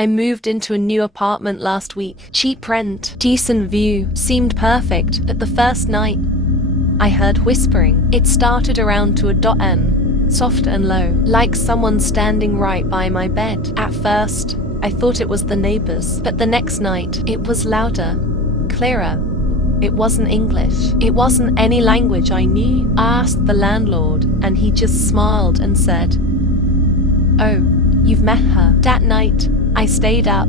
I moved into a new apartment last week. Cheap rent, decent view, seemed perfect. But the first night, I heard whispering. It started around 2:00 soft and low, like someone standing right by my bed. At first, I thought it was the neighbors, but the next night, it was louder, clearer. It wasn't English. It wasn't any language I knew. I asked the landlord, and he just smiled and said, "Oh, you've met her." That night, I stayed up,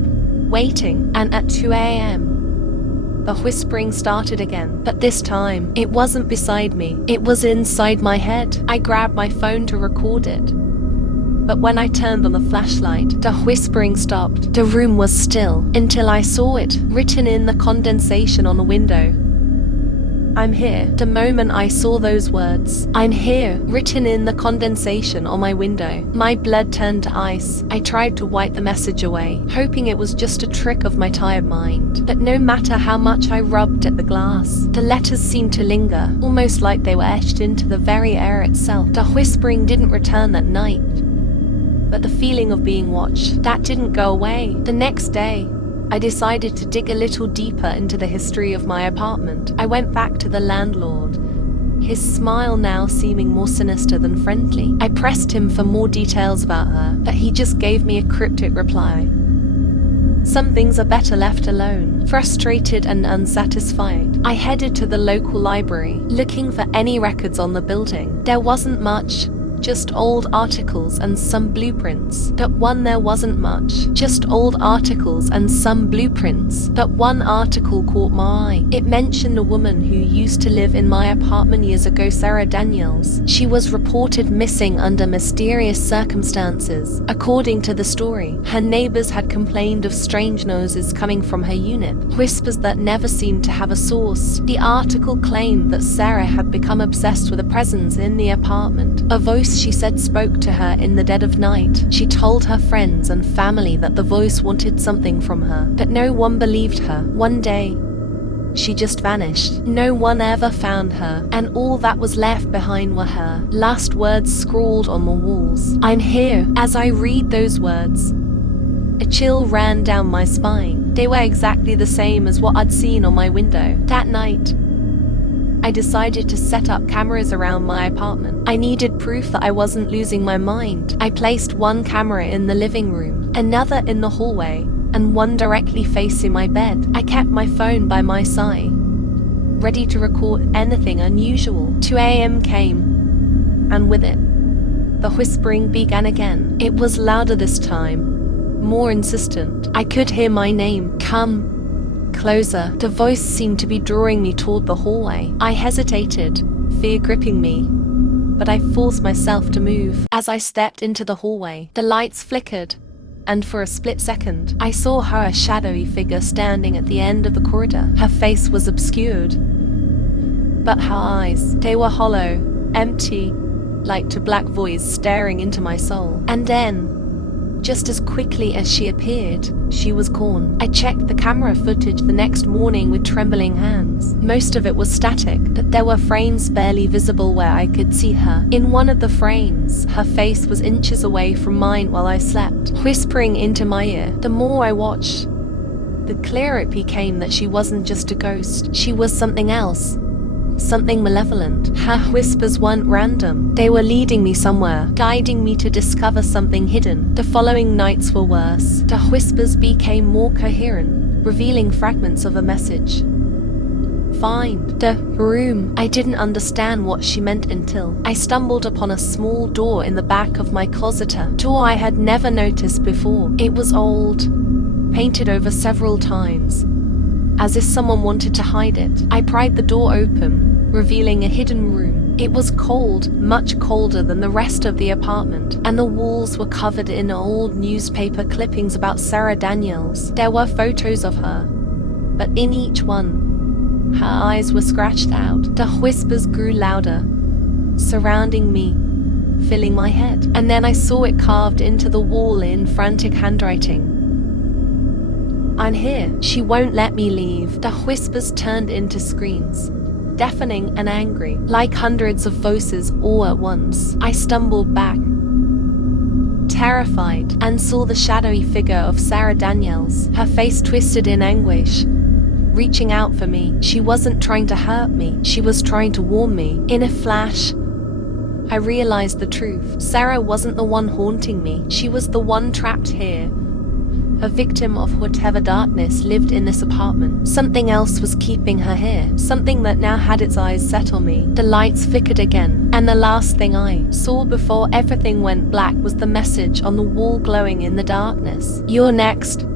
waiting, and at 2 a.m., the whispering started again. But this time, it wasn't beside me. It was inside my head. I grabbed my phone to record it. But when I turned on the flashlight, the whispering stopped. The room was still, until I saw it, written in the condensation on the window. "I'm here." The moment I saw those words, "I'm here," written in the condensation on my window, my blood turned to ice. I tried to wipe the message away, hoping it was just a trick of my tired mind. But no matter how much I rubbed at the glass, the letters seemed to linger, almost like they were etched into the very air itself. The whispering didn't return that night, but the feeling of being watched, that didn't go away. The next day, I decided to dig a little deeper into the history of my apartment. I went back to the landlord, his smile now seeming more sinister than friendly. I pressed him for more details about her, but he just gave me a cryptic reply. Some things are better left alone. Frustrated and unsatisfied, I headed to the local library, looking for any records on the building. There wasn't much, just old articles and some blueprints. But there wasn't much, just old articles and some blueprints. But one article caught my eye. It mentioned a woman who used to live in my apartment years ago, Sarah Daniels. She was reported missing under mysterious circumstances. According to the story, her neighbors had complained of strange noises coming from her unit, whispers that never seemed to have a source. The article claimed that Sarah had become obsessed with a presence in the apartment. A voice, she said, spoke to her in the dead of night. She told her friends and family that the voice wanted something from her, but no one believed her. One day, she just vanished. No one ever found her, and all that was left behind were her last words scrawled on the walls. "I'm here." As I read those words, a chill ran down my spine. They were exactly the same as what I'd seen on my window. That night, I decided to set up cameras around my apartment. I needed proof that I wasn't losing my mind. I placed one camera in the living room, another in the hallway, and one directly facing my bed. I kept my phone by my side, ready to record anything unusual. 2 a.m. came, and with it, the whispering began again. It was louder this time, more insistent. I could hear my name. "Come closer." The voice seemed to be drawing me toward the hallway. I hesitated, fear gripping me, but I forced myself to move. As I stepped into the hallway, the lights flickered, and for a split second, I saw her, a shadowy figure standing at the end of the corridor. Her face was obscured, but her eyes, they were hollow, empty, like two black voids staring into my soul. And then, just as quickly as she appeared, she was gone. I checked the camera footage the next morning with trembling hands. Most of it was static, but there were frames barely visible where I could see her. In one of the frames, her face was inches away from mine while I slept, whispering into my ear. The more I watched, the clearer it became that she wasn't just a ghost. She was something else. Something malevolent. Her whispers weren't random. They were leading me somewhere, guiding me to discover something hidden. The following nights were worse. The whispers became more coherent, revealing fragments of a message. "Find the room." I didn't understand what she meant until I stumbled upon a small door in the back of my closet, a door I had never noticed before. It was old, painted over several times, as if someone wanted to hide it. I pried the door open, revealing a hidden room. It was cold, much colder than the rest of the apartment, and the walls were covered in old newspaper clippings about Sarah Daniels. There were photos of her, but in each one, her eyes were scratched out. The whispers grew louder, surrounding me, filling my head. And then I saw it carved into the wall in frantic handwriting. "I'm here. She won't let me leave." The whispers turned into screams, deafening and angry, like hundreds of voices all at once. I stumbled back, terrified, and saw the shadowy figure of Sarah Daniels, her face twisted in anguish, reaching out for me. She wasn't trying to hurt me, she was trying to warn me. In a flash, I realized the truth. Sarah wasn't the one haunting me, she was the one trapped here. A victim of whatever darkness lived in this apartment. Something else was keeping her here, something that now had its eyes set on me. The lights flickered again, and the last thing I saw before everything went black was the message on the wall glowing in the darkness. "You're next."